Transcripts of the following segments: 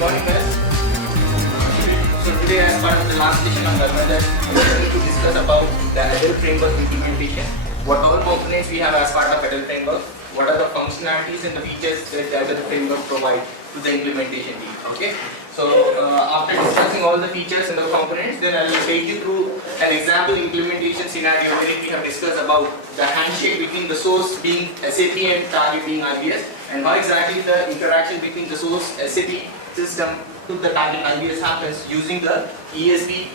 morning, guys. So today, as part of the last session on webMethods, we are going to discuss about the Agile framework implementation. What all components we have as part of Agile framework. What are the functionalities and the features that the Agile framework provide to the implementation team. Okay. So after discussing all the features and the components, then I will take you through an example implementation scenario wherein we have discussed about the handshake between the source being SAP and target being IBS, and how exactly the interaction between the source SAP system to the target IBS happens using the ESB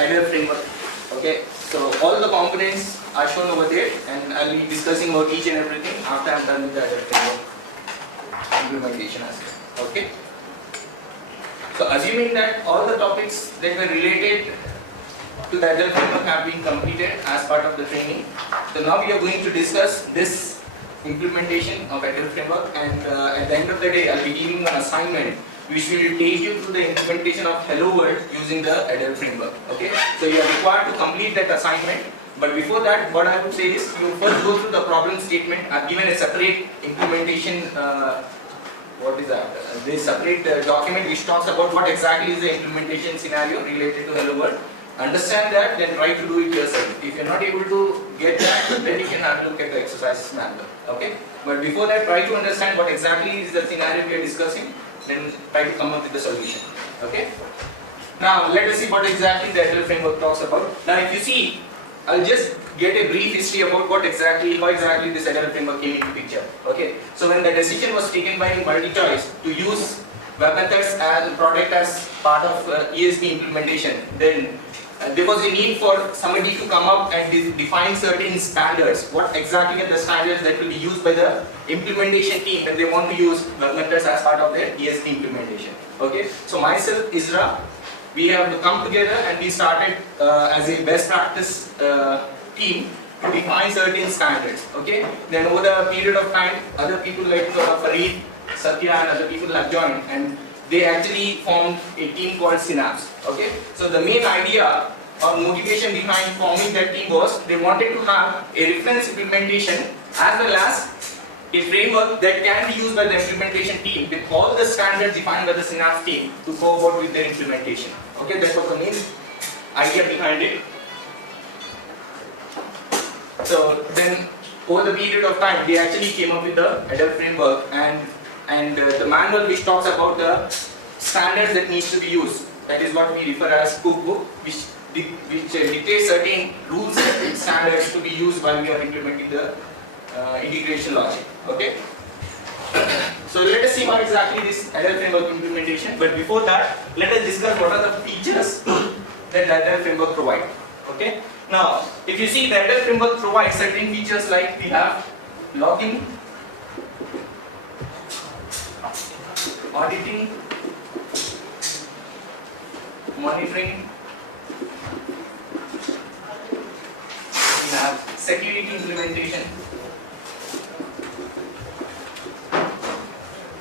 Agile framework. Okay, so all the components are shown over there, and I will be discussing about each and everything after I am done with the Agile framework implementation aspect. Okay. So assuming that all the topics that were related to the Agile framework have been completed as part of the training, so now we are going to discuss this implementation of Agile framework, and at the end of the day I will be giving an assignment which will take you through the implementation of Hello World using the Agile framework. Okay, so you are required to complete that assignment, but before that what I would say is you first go through the problem statement. I have given a separate implementation what is that? They separate the document which talks about what exactly is the implementation scenario related to Hello World. Understand that, then try to do it yourself. If you are not able to get that, then you can have a look at the exercise manual. Okay? But before that, try to understand what exactly is the scenario we are discussing, then try to come up with the solution. Okay? Now, let us see what exactly the Agile framework talks about. Now, if you see, I'll just get a brief history about how exactly this Agile framework came into picture. Okay, so when the decision was taken by MultiChoice to use webMethods as a product as part of ESB implementation, then there was a need for somebody to come up and define certain standards. What exactly are the standards that will be used by the implementation team when they want to use webMethods as part of their ESB implementation? Okay, so myself, Isra, we have come together and we started as a best practice team to define certain standards. Okay. Then over the period of time, other people like Fareed, Satya, and other people have joined, and they actually formed a team called Synapse. Okay. So the main idea or motivation behind forming that team was they wanted to have a reference implementation as well as a framework that can be used by the implementation team with all the standards defined by the Synapse team to go about with their implementation. Okay, that was the main idea behind it. So then, over the period of time, they actually came up with the Agile framework and the manual which talks about the standards that needs to be used. That is what we refer as cookbook, which dictates certain rules and standards to be used while we are implementing the integration logic. Okay. So let us see what exactly this Agile framework implementation. But before that, let us discuss what are the features that Agile framework provides. Okay. Now, if you see, the Agile framework provides certain features like we have logging, auditing, monitoring, we have security implementation,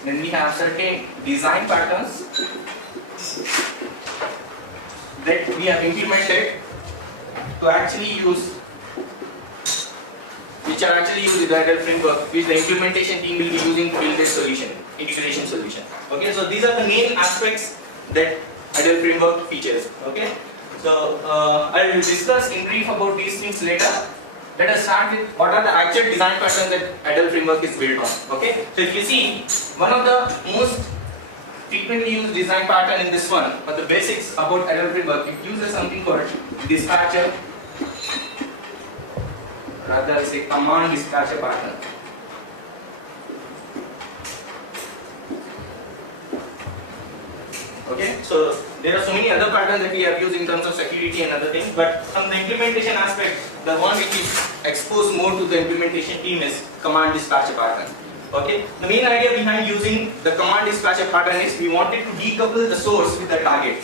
then we have certain design patterns that we have implemented to actually use, which are actually used with the Agile framework, which the implementation team will be using to build their solution, integration solution. Okay, so these are the main aspects that Agile framework features. Okay, so I will discuss in brief about these things later. Let us start with what are the actual design patterns that Agile framework is built on. Okay, so if you see, one of the most frequently used design pattern in this one, but the basics about Agile framework, it uses something called dispatcher, rather I'll say command dispatcher pattern. Okay, so there are so many other patterns that we have used in terms of security and other things, but from the implementation aspect, the one which is exposed more to the implementation team is command dispatcher pattern. Okay, the main idea behind using the command dispatcher pattern is we wanted to decouple the source with the target.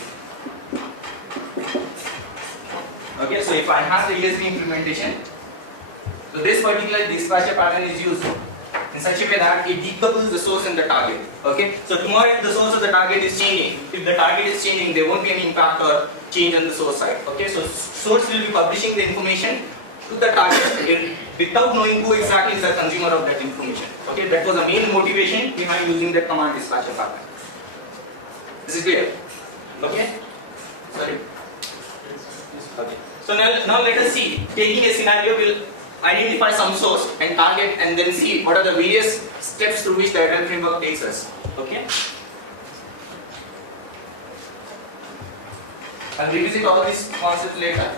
Okay, so if I have the ESB implementation, so this particular dispatcher pattern is used in such a way that it decouples the source and the target. Okay, so tomorrow if the source of the target is changing, if the target is changing, there won't be any impact or change on the source side. Okay, so source will be publishing the information to the target without knowing who exactly is the consumer of that information. Okay, that was the main motivation behind using the command dispatcher pattern. This is clear? Okay? Sorry. Okay. So now let us see, taking a scenario, we'll identify some source and target and then see what are the various steps through which the agile framework takes us. Okay? I'll revisit all these concepts later.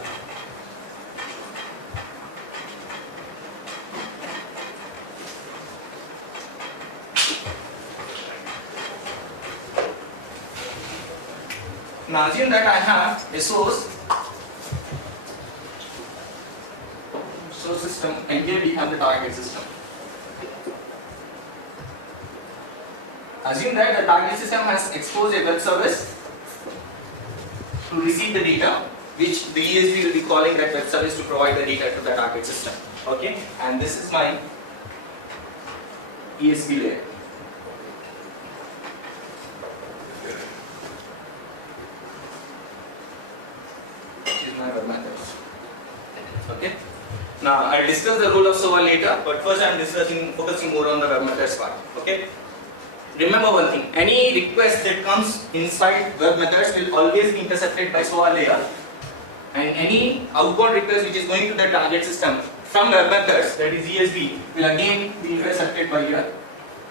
Now assume that I have a source system and here we have the target system. Assume that the target system has exposed a web service to receive the data, which the ESB will be calling that web service to provide the data to the target system. Okay, and this is my ESB layer. Which is my webMethods. Okay. Now I'll discuss the role of SOA later, but first I'm focusing more on the webMethods part. Okay. Remember one thing, any request that comes inside webMethods will always be intercepted by SOA layer, and any outbound request which is going to the target system from webMethods, that is ESB, will again be intercepted by your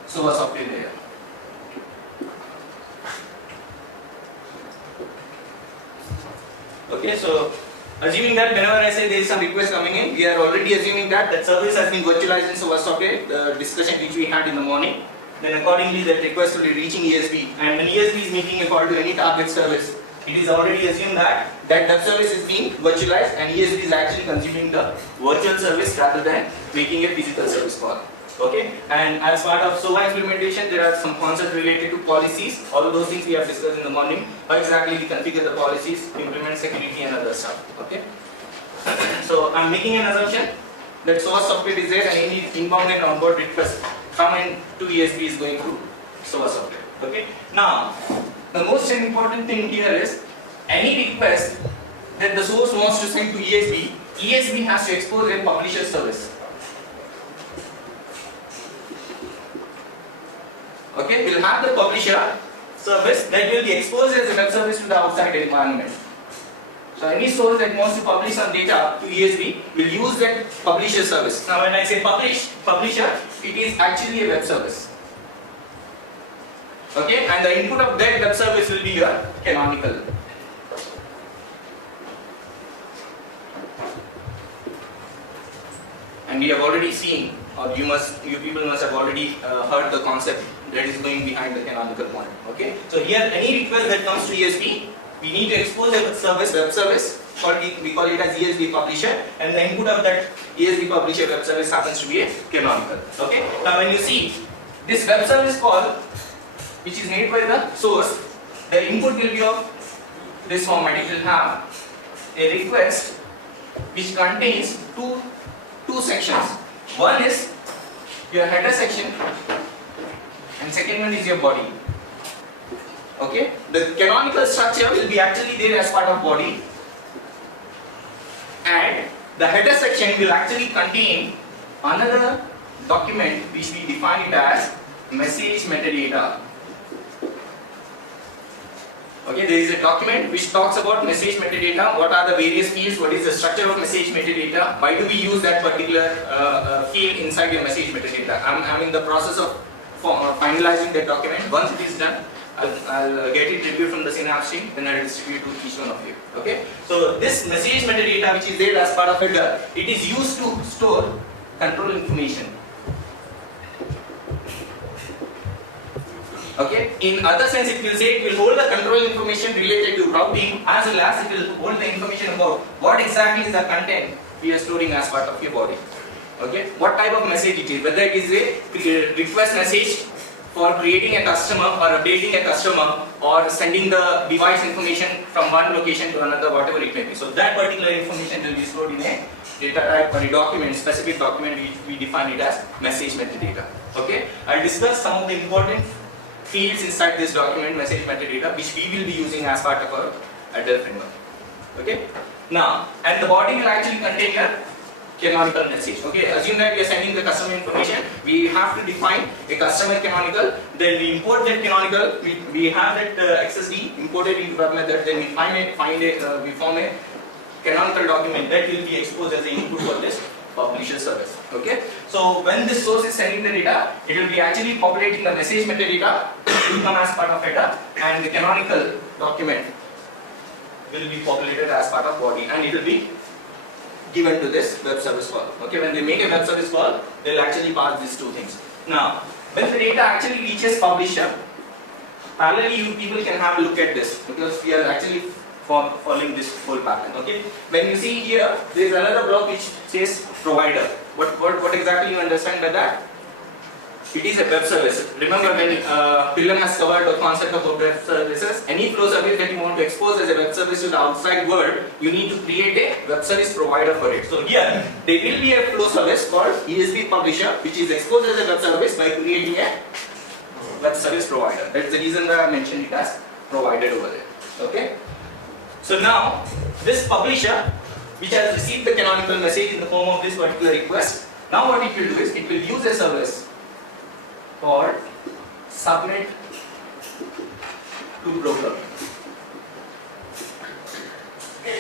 SOA software layer. Okay, so assuming that whenever I say there is some request coming in, we are already assuming that that service has been virtualized in SOA software, the discussion which we had in the morning. Then accordingly that request will be reaching ESB, and when ESB is making a call to any target service, it is already assumed that that web service is being virtualized and ESB is actually consuming the virtual service rather than making a physical service call. Okay, and as part of SOA implementation, there are some concepts related to policies. All of those things we have discussed in the morning. How exactly we configure the policies, implement security and other stuff. Okay, so I'm making an assumption that SOA software is there and any inbound and onboard request coming to ESB is going through SOA software. Okay, now the most important thing here is any request that the source wants to send to ESB, ESB has to expose a publisher service. Okay, we'll have the publisher service that will be exposed as a web service to the outside environment. So any source that wants to publish some data to ESB will use that publisher service. Now when I say publisher, it is actually a web service. Okay, and the input of that web service will be your canonical. And we have already seen, or you people must have already heard the concept that is going behind the canonical point. Okay, so here any request that comes to ESB, we need to expose a web service, we call it as ESB publisher, and the input of that ESB publisher web service happens to be a canonical. Okay, now when you see this web service call, which is made by the source, the input will be of this format. It will have a request which contains two sections. One is your header section, and second one is your body. Okay, the canonical structure will be actually there as part of body, and the header section will actually contain another document which we define it as message metadata. Okay, there is a document which talks about message metadata, what are the various fields, what is the structure of message metadata, why do we use that particular field inside your message metadata. I'm in the process of finalizing that document. Once it is done, I'll get it reviewed from the Synapse team, then I'll distribute to each one of you. Okay, so this message metadata which is there as part of header, it is used to store control information. Okay, in other sense it will say it will hold the control information related to routing, as well as it will hold the information about what exactly is the content we are storing as part of your body. Okay, what type of message it is, whether it is a request message for creating a customer or updating a customer or sending the device information from one location to another, whatever it may be. So that particular information will be stored in a data type or a document, specific document which we define it as message metadata. Okay, I'll discuss some of the important fields inside this document, message metadata, which we will be using as part of our agile framework. Okay, now, and the body will actually contain your canonical message. Okay, assume that we are sending the customer information. We have to define a customer canonical. Then we import that canonical. We have that XSD imported into webMethods. Then we form a canonical document that will be exposed as an input for this publisher service. Okay, so when this source is sending the data, it will be actually populating the message metadata, will come as part of header, and the canonical document will be populated as part of body, and it will be given to this web service call. Okay, when they make a web service call, they will actually pass these two things. Now, when the data actually reaches publisher, parallelly you people can have a look at this, because we are actually following this whole pattern. Okay, when you see here, there is another block which says provider. What exactly you understand by that? It is a web service. Remember when Pillan has covered the concept of web services, any flow service that you want to expose as a web service to the outside world, you need to create a web service provider for it. So here, there will be a flow service called ESB Publisher, which is exposed as a web service by creating a web service provider. That's the reason why I mentioned it as provided over there. Okay. So now, this publisher, which has received the canonical message in the form of this particular request, now what it will do is, it will use a service called submit to broker.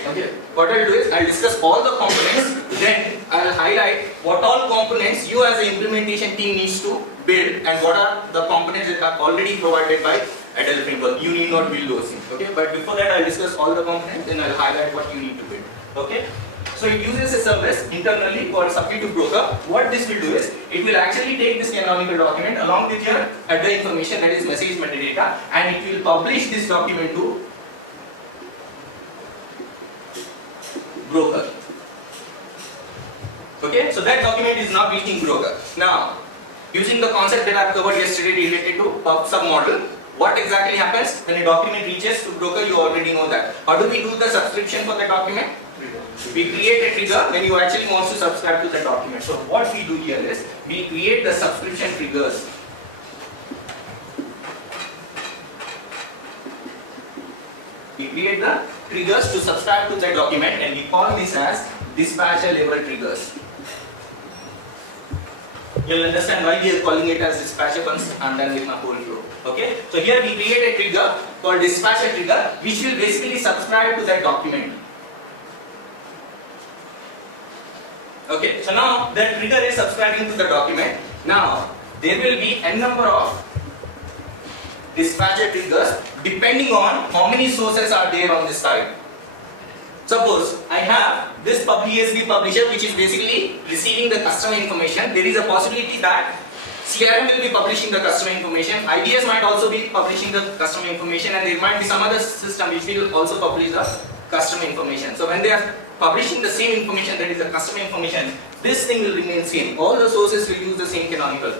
Okay, what I will do is, I will discuss all the components, then I will highlight what all components you as an implementation team needs to build, and what are the components that are already provided by Agile framework. You need not build those things. Okay, but before that I will discuss all the components, then I will highlight what you need to build. Okay, so it uses a service internally called submit to broker. What this will do is, it will actually take this canonical document along with your header information, that is message metadata, and it will publish this document to broker. Okay, so that document is now reaching broker. Now, using the concept that I have covered yesterday related to sub model, what exactly happens when a document reaches to broker? You already know that. How do we do the subscription for the document? We create a trigger when you actually want to subscribe to the document. So what we do here is, we create the subscription triggers. We create the triggers to subscribe to the document, and we call this as dispatcher level triggers. You'll understand why we are calling it as dispatcher once I'm done with my whole flow. Okay, so here we create a trigger called dispatcher trigger, which will basically subscribe to that document. Okay, so now that trigger is subscribing to the document. Now there will be n number of dispatcher triggers depending on how many sources are there on this side. Suppose I have this ESB publisher, which is basically receiving the customer information. There is a possibility that CRM will be publishing the customer information, IDS might also be publishing the customer information, and there might be some other system which will also publish the customer information. So when they are publishing the same information, that is the customer information, this thing will remain same. All the sources will use the same canonical.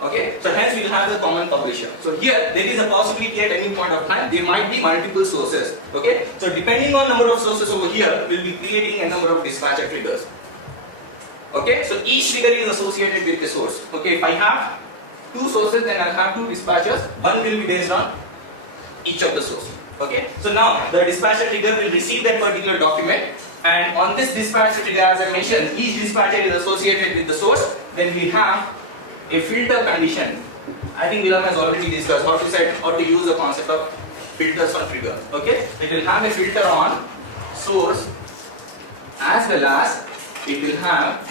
Okay, so hence we will have the common publisher. So here there is a possibility at any point of time there might be multiple sources. Okay, so depending on number of sources over here, we will be creating a number of dispatcher triggers. Okay, so each trigger is associated with a source. Okay, if I have two sources, then I'll have two dispatchers. One will be based on each of the sources. Okay, so now the dispatcher trigger will receive that particular document, and on this dispatcher trigger, as I mentioned, each dispatcher is associated with the source. Then we have a filter condition. I think Vilam has already discussed how to use the concept of filters on trigger. Okay, it will have a filter on source as well as it will have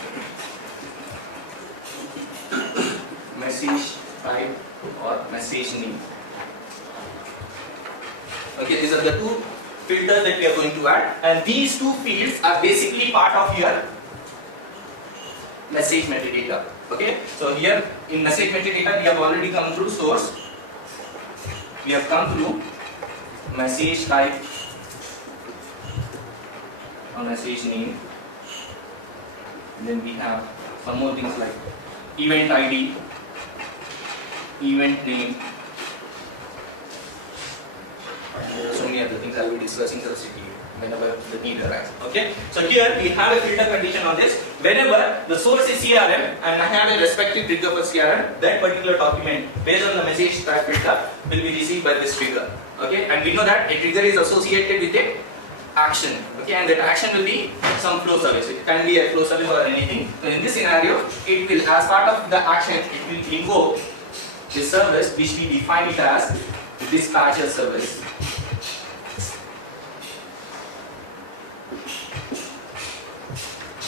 message type or message name. Okay, these are the two filters that we are going to add, and these two fields are basically part of your message metadata. Okay, so here in message metadata we have already come through source, we have come through message type or message name, and then we have some more things like event ID, event name. There are so many other things I will be discussing subsequently whenever the need arises. Okay, so here we have a filter condition on this. Whenever the source is CRM and I have a respective trigger for CRM, that particular document based on the message type filter will be received by this trigger. Okay, and we know that a trigger is associated with a action. Okay, and that action will be some flow service. It can be a flow service or anything. So in this scenario, it will, as part of the action, it will invoke the service which we define it as dispatcher service.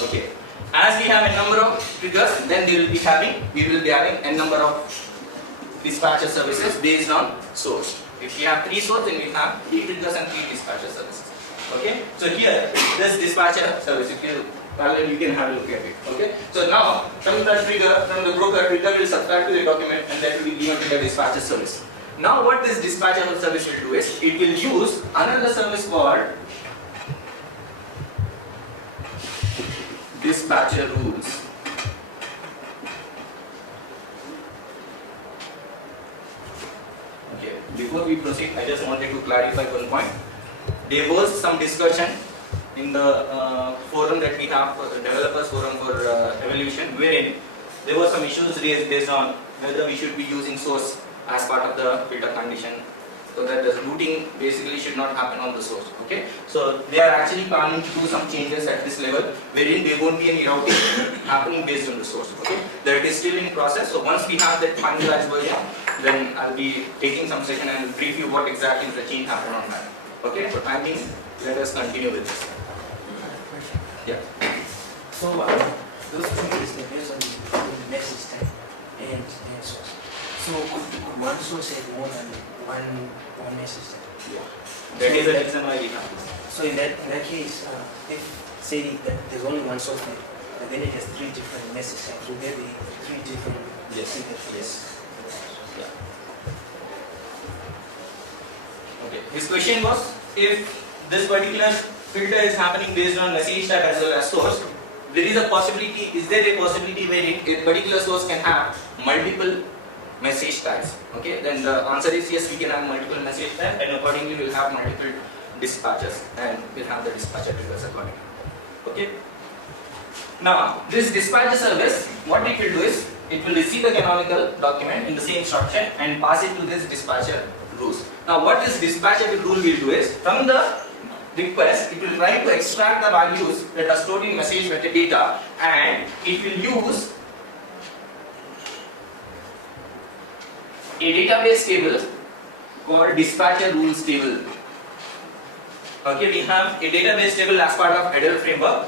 Okay. As we have a number of triggers, then we will be having a number of dispatcher services based on source. If we have 3 sources, then we have 3 triggers and 3 dispatcher services. Okay. So here, this dispatcher service, if you can have a look at it. Okay. So now, from the trigger, from the broker, trigger will subscribe to the document, and that will be given to the dispatcher service. Now, what this dispatcher service will do is, it will use another service called dispatcher rules. Okay. Before we proceed, I just wanted to clarify one point. There was some discussion in the forum that we have, the developers forum for evolution, wherein there were some issues raised based on whether we should be using source as part of the build-up condition, so that the routing basically should not happen on the source. Okay, so they are actually planning to do some changes at this level, wherein there won't be any routing happening based on the source. Okay, that is still in process. So once we have that finalized version, then I'll be taking some session and brief you what exactly is the change happened on that. Okay, so I think let us continue with this. Yeah. So those changes are based on the message type and source. So could one source have more than one message type? Yeah. That is the reason why we have this. So in that case, if say that there's only one source type, and then it has 3 different message types, will there be 3 different triggers? Yes. Yeah. Okay. His question was, if this particular filter is happening based on message type as well as source, there is a possibility, is there a possibility where a particular source can have multiple message types? Okay, then the answer is yes, we can have multiple message types, and accordingly we will have multiple dispatchers, and we'll have the dispatcher triggers accordingly. Okay. Now, this dispatcher service, what it will do is, it will receive the canonical document in the same structure and pass it to this dispatcher rules. Now, what this dispatcher rule will do is, from the request, it will try to extract the values that are stored in message metadata, and it will use a database table called dispatcher rules table. Okay, we have a database table as part of Agile framework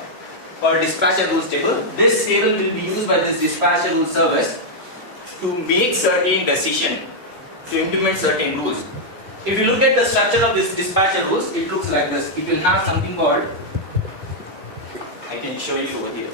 called dispatcher rules table. This table will be used by this dispatcher rules service to make certain decision, to implement certain rules. If you look at the structure of this dispatcher rules, it looks like this. It will have something called, I can show you over here.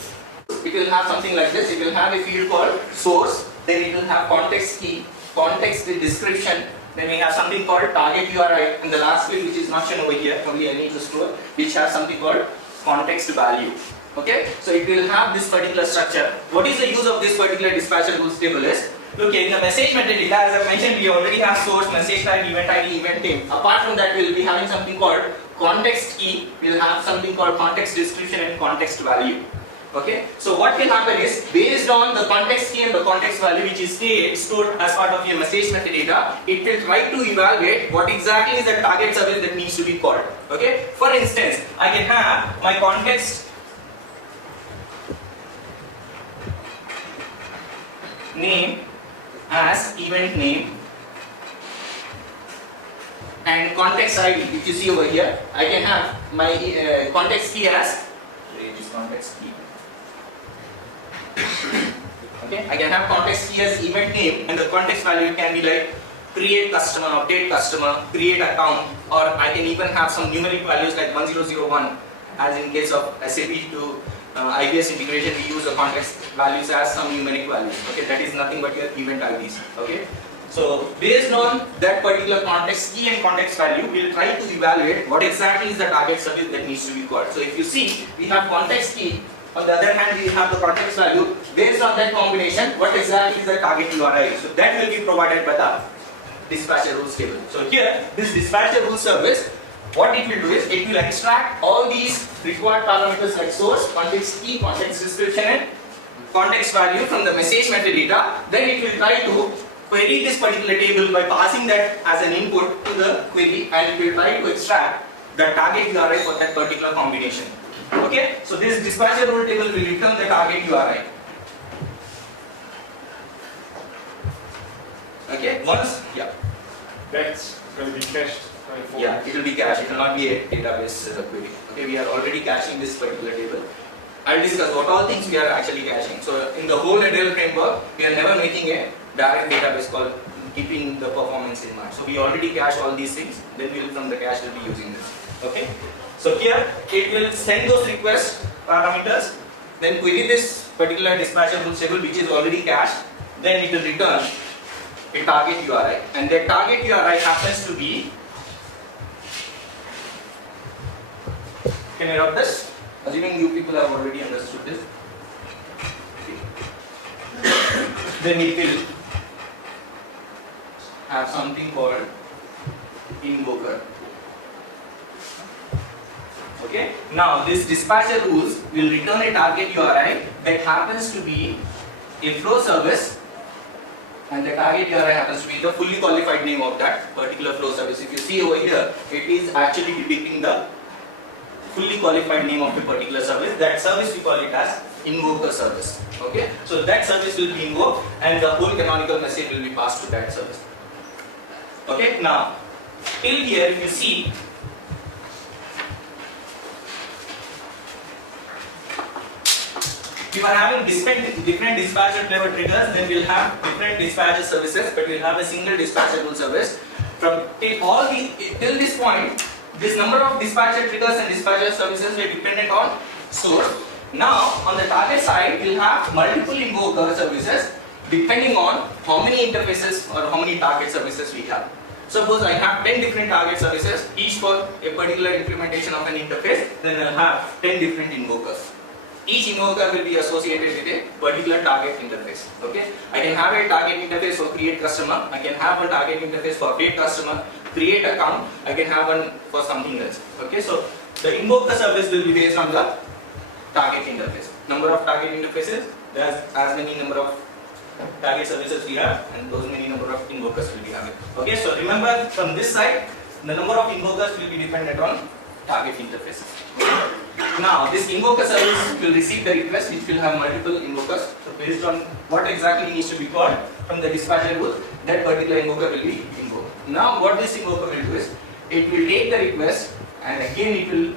It will have something like this. It will have a field called source, then it will have context key, context description, then we have something called target URI, and the last field, which is not shown over here, only I need to store, which has something called context value. Okay, so it will have this particular structure. What is the use of this particular dispatcher rules table is, look, in the message metadata, as I mentioned, we already have source, message type, event ID, event name. Apart from that, we will be having something called context key, we will have something called context description and context value. Okay, so what will happen is, based on the context key and the context value which is stored as part of your message metadata, it will try to evaluate what exactly is the target service that needs to be called. Okay, for instance, I can have my context name as event name, and context ID, if you see over here, I can have my context key as context key. Okay, I can have context key as event name, and the context value can be like create customer, update customer, create account, or I can even have some numeric values like 1001, as in case of SAP to IBS integration, we use the context values as some numeric values. Okay, that is nothing but your event IDs. Okay, so based on that particular context key and context value, we will try to evaluate what exactly is the target service that needs to be called. So if you see, we have context key. On the other hand, we have the context value. Based on that combination, what exactly is the target URI? So that will be provided by the dispatcher rules table. So here, this dispatcher rules service, what it will do is, it will extract all these required parameters like source, context key, context description, and context value from the message metadata. Then it will try to query this particular table by passing that as an input to the query, and it will try to extract the target URI for that particular combination. Okay, so this dispatcher rule table will return the target URI. Okay, once, yeah. That's going to be cached going forward. Yeah, it will be cached, it will not be a database query. Okay, we are already caching this particular table. I'll discuss what all things we are actually caching. So in the whole Agile framework, we are never making a direct database call, keeping the performance in mind. So we already cache all these things, then we will from the cache will be using this. Okay. So here it will send those request parameters, then query this particular dispatcher rule table which is already cached, then it will return a target URI, and that target URI happens to be, can I write this? Assuming you people have already understood this. Then it will have something called invoker. Okay. Now this dispatcher rules will return a target URI that happens to be a flow service, and the target URI happens to be the fully qualified name of that particular flow service. If you see over here, it is actually depicting the fully qualified name of a particular service. That service we call it as invoker service. Okay, so that service will be invoked and the whole canonical message will be passed to that service. Okay, now till here if you see, we are having different dispatcher level triggers, then we'll have different dispatcher services, but we'll have a single dispatchable service. Till this point, this number of dispatcher triggers and dispatcher services were dependent on source. Now, on the target side, we'll have multiple invoker services depending on how many interfaces or how many target services we have. Suppose I have 10 different target services, each for a particular implementation of an interface, then I'll have 10 different invokers. Each invoker will be associated with a particular target interface. Okay, I can have a target interface for create customer, I can have a target interface for create customer, create account, I can have one for something else. Okay, so the invoker service will be based on the target interface. Number of target interfaces, there's as many number of target services we have, and those many number of invokers will be having. Okay, so remember from this side, the number of invokers will be dependent on target interfaces. Now, this invoker service will receive the request which will have multiple invokers. So, based on what exactly needs to be called from the dispatcher rule, that particular invoker will be invoked. Now, what this invoker will do is, it will take the request and again it will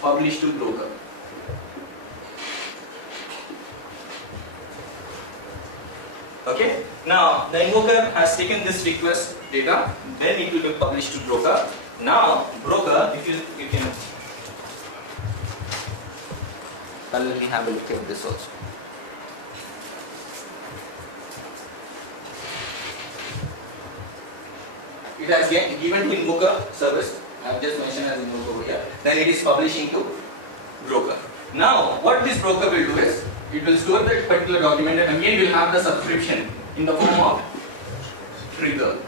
publish to broker. Okay. Now, the invoker has taken this request data, then it will be published to broker. Now, broker, if you can. Let me have a look at this also. It has given to invoker service, I have just mentioned as invoker over here, then it is publishing to broker. Now, what this broker will do is, it will store that particular document and again will have the subscription in the form of trigger.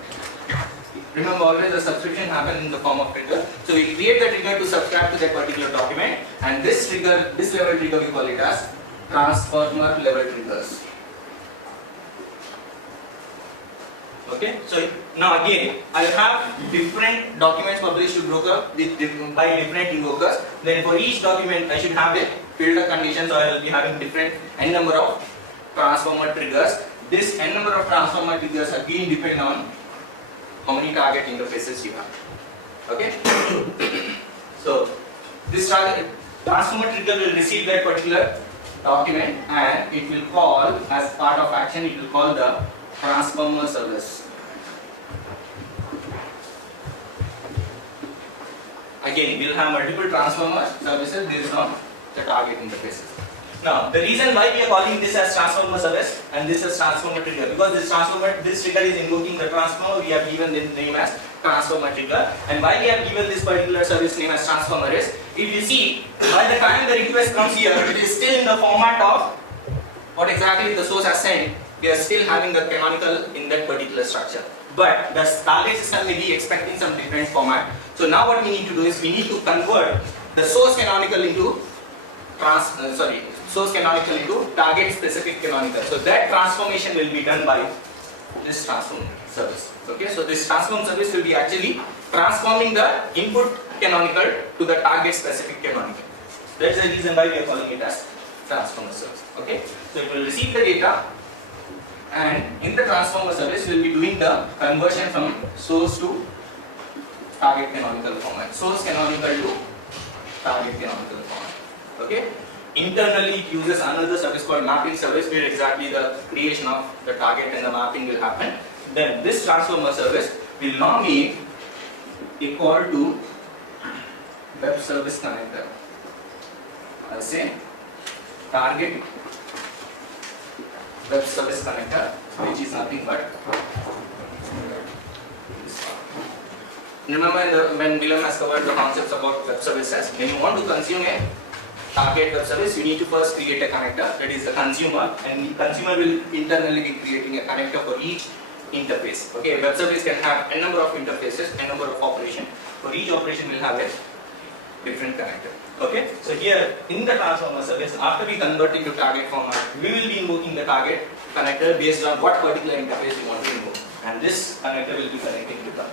Remember, always the subscription happens in the form of trigger. So we create the trigger to subscribe to that particular document, and this trigger, this level trigger, we call it as transformer level triggers. Okay. So now again, I have different documents published to broker with by different invokers. Then for each document, I should have a filter condition. So I will be having different n number of transformer triggers. This n number of transformer triggers again depend on how many target interfaces you have. Okay. So this transformer trigger will receive that particular document and it will call, as part of action, it will call the transformer service. Again, we will have multiple transformer services based on the target interfaces. Now, the reason why we are calling this as transformer service and this as transformer trigger, because this trigger is invoking the transformer, we have given the name as transformer trigger. And why we have given this particular service name as transformer is, if you see, by the time the request comes here, it is still in the format of what exactly the source has sent. We are still having the canonical in that particular structure. But the target system may be expecting some different format. So now what we need to do is we need to convert the source canonical into source canonical into target specific canonical. So that transformation will be done by this transform service. Okay, so this transform service will be actually transforming the input canonical to the target specific canonical. That's the reason why we are calling it as transformer service. Okay, so it will receive the data, and in the transformer service we will be doing the conversion from source to target canonical format. Source canonical to target canonical format. Okay. Internally it uses another service called mapping service, where exactly the creation of the target and the mapping will happen. Then this transformer service will now be equal to web service connector. I'll say target web service connector, which is nothing but this one. Remember when Willem has covered the concepts about web services, when you want to consume a target web service, you need to first create a connector, that is the consumer, and the consumer will internally be creating a connector for each interface. Okay, a web service can have a number of interfaces, a number of operations. For each operation will have a different connector. Okay, so here in the transformer service, after we convert into target format, we will be invoking the target connector based on what particular interface we want to invoke, and this connector will be connecting to the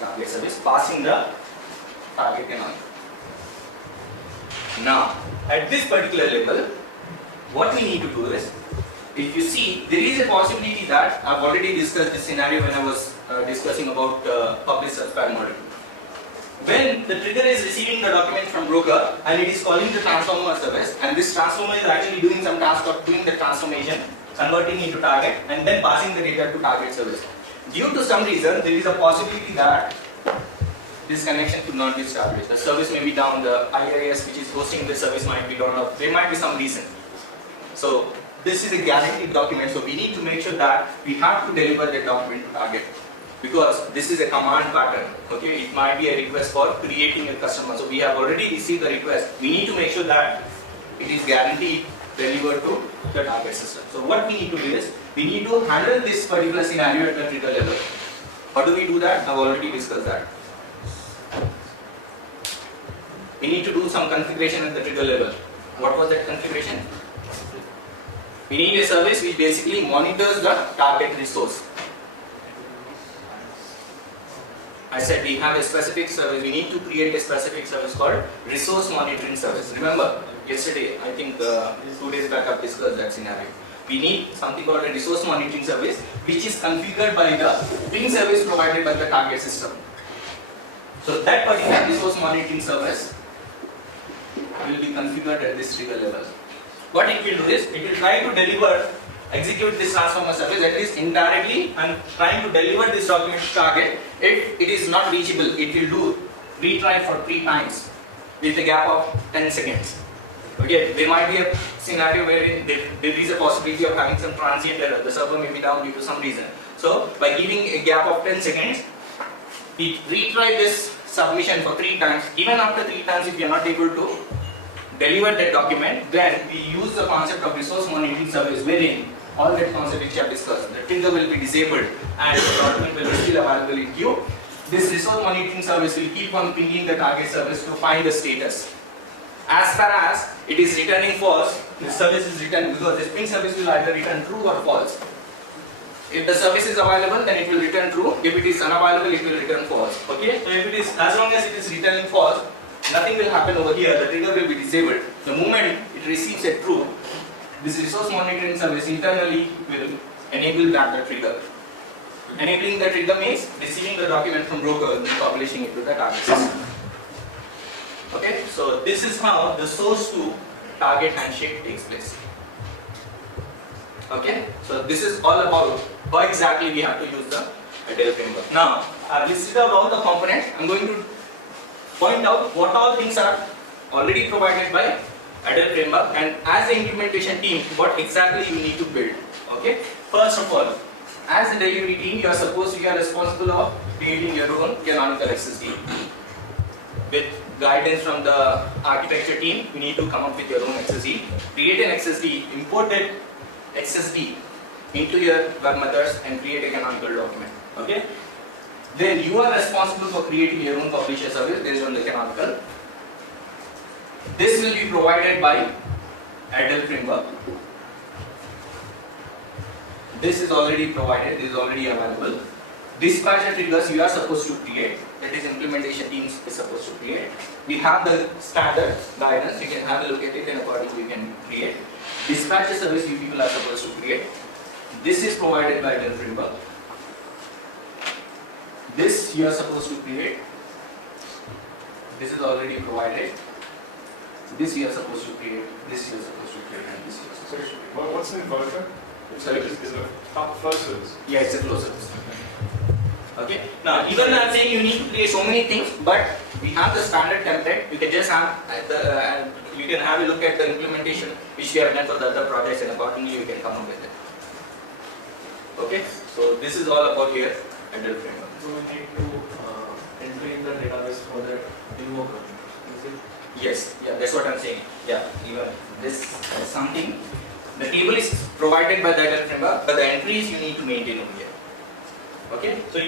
target service, passing the target canonical. Now, at this particular level, what we need to do is, if you see, there is a possibility that I've already discussed this scenario when I was discussing about publish subscribe model. When the trigger is receiving the document from broker and it is calling the transformer service, and this transformer is actually doing some task of doing the transformation, converting into target, and then passing the data to target service. Due to some reason, there is a possibility that this connection could not be established. The service may be down, the IIS which is hosting the service might be down, or there might be some reason. So this is a guaranteed document, so we need to make sure that we have to deliver the document to target, because this is a command pattern. Okay, it might be a request for creating a customer. So we have already received the request. We need to make sure that it is guaranteed delivered to the target system. So what we need to do is, we need to handle this particular scenario at the trigger level. How do we do that? I've already discussed that. We need to do some configuration at the trigger level. What was that configuration? We need a service which basically monitors the target resource. I said we have a specific service, we need to create a specific service called resource monitoring service. Remember, yesterday, I think 2 days back I've discussed that scenario. We need something called a resource monitoring service, which is configured by the ping service provided by the target system. So that particular resource monitoring service will be configured at this trigger level. What it will do is, it will try to deliver, execute this transformer service, at least indirectly, and trying to deliver this document to target. If it is not reachable, it will do retry for 3 times with a gap of 10 seconds. Okay, there might be a scenario wherein there is a possibility of having some transient error. The server may be down due to some reason. So by giving a gap of 10 seconds, we retry this submission for 3 times. Even after 3 times, if you are not able to deliver that document, then we use the concept of resource monitoring service, wherein all that concept which I have discussed, the trigger will be disabled and the document will be still available in queue. This resource monitoring service will keep on pinging the target service to find the status. As far as it is returning false, the service is returned, because this ping service will either return true or false. If the service is available, then it will return true. If it is unavailable, it will return false. Okay? So if it is, as long as it is returning false, nothing will happen over here. The trigger will be disabled. The moment it receives a true, this resource monitoring service internally will enable back the trigger. Enabling the trigger means receiving the document from broker and publishing it to the target system. Okay? So this is how the source to target handshake takes place. Okay? So this is all about how exactly we have to use the Adele framework. Now, I've listed out all the components. I'm going to point out what all things are already provided by Adele framework, and as the implementation team, what exactly you need to build. Okay? First of all, as the delivery team, you are responsible of creating your own canonical XSD. With guidance from the architecture team, you need to come up with your own XSD. Create an XSD, import that XSD into your web methods and create a canonical document. Okay? Then you are responsible for creating your own publisher service based on the canonical. This will be provided by Adele framework. This is already provided, this is already available. Dispatcher triggers you are supposed to create, that is implementation teams is supposed to create. We have the standard guidance, you can have a look at it and accordingly you can create. Dispatcher service you people are supposed to create. This is provided by the framework. This you are supposed to create. This is already provided. This you are supposed to create. This you are supposed to create, and this you are supposed to create. What's an invoker? Sorry? Is it a flow service? Yeah, it's a flow service. Okay. Now, even I'm saying you need to create so many things, but we have the standard template. You can just have you can have a look at the implementation which we have done for the other projects, and accordingly you can come up with it. Okay. So this is all about your Agile framework. So we need to enter in the database for the invoker. Is it? Yes. Yeah. That's what I'm saying. Yeah. Even this is something. The table is provided by the Agile framework, but the entries you need to maintain over here. Okay. So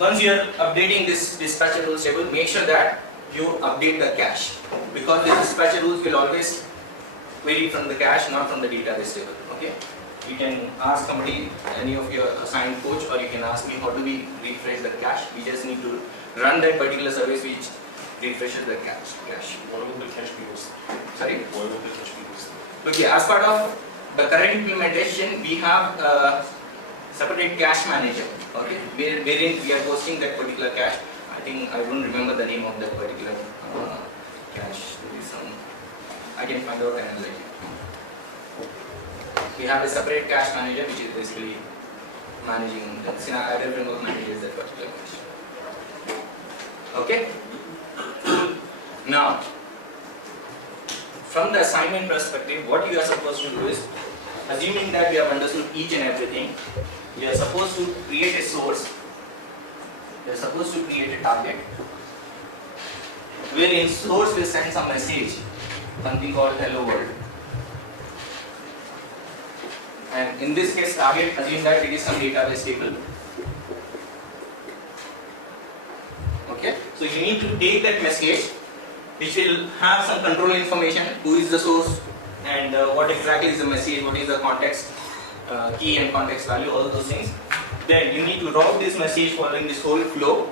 once you are updating this dispatcher rules table, make sure that you update the cache, because the dispatcher rules will always vary from the cache, not from the database table. Okay. You can ask somebody, any of your assigned coach, or you can ask me how do we refresh the cache. We just need to run that particular service which refreshes the cache. Why would the cache be used? Sorry. Why would the cache be used? Okay. As part of the current implementation, we have a separate cache manager. Okay, wherein we are hosting that particular cache. I think I don't remember the name of that particular cache. I can find out and I'll let you. We have a separate cache manager which is basically managing the Agile framework manages that particular cache. Okay. Now, from the assignment perspective, what you are supposed to do is, assuming that we have understood each and everything, you are supposed to create a source. You are supposed to create a target, wherein source will send some message, something called hello world. And in this case, target, assume that it is some database table. Okay, so you need to take that message, which will have some control information, who is the source, and what exactly is the message, what is the context, key and context value, all those things. Then you need to route this message following this whole flow.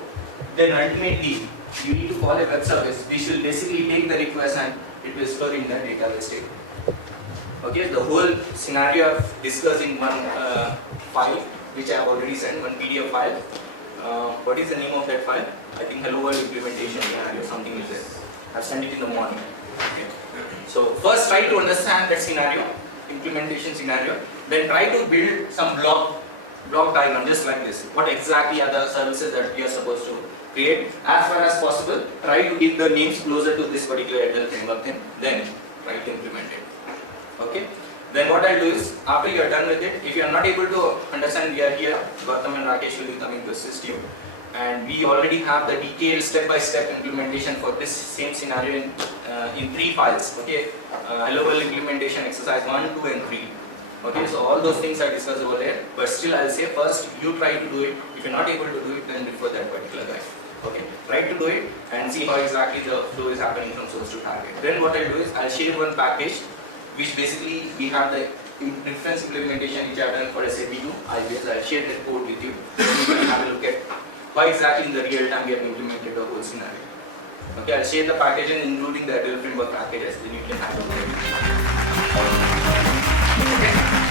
Then ultimately, you need to call a web service, which will basically take the request and it will store in the database table. Okay, the whole scenario I've discussed in one file, which I have already sent, one PDF file. What is the name of that file? I think Hello World implementation scenario, something like that. I've sent it in the morning. Okay. So first try to understand that scenario, implementation scenario, then try to build some block diagram just like this. What exactly are the services that we are supposed to create? As far as possible, try to keep the names closer to this particular Agile framework, then try to implement it. Okay. Then what I'll do is, after you are done with it, if you are not able to understand, we are here, Gautam and Rakesh will be coming to assist you. And we already have the detailed step-by-step implementation for this same scenario in 3 files. Okay, Hello World implementation exercise 1, 2, and 3. Okay, so all those things are discussed over there. But still, I'll say first you try to do it. If you're not able to do it, then refer that particular guy. Okay, try to do it and see how exactly the flow is happening from source to target. Then what I'll do is I'll share one package, which basically we have the reference implementation which I've done for SAP2. I'll share that code with you. You can have a look at why exactly in the real time we have implemented the whole scenario. Okay, I'll share the packages including the Agile framework packages, then you can have a look at it. Okay.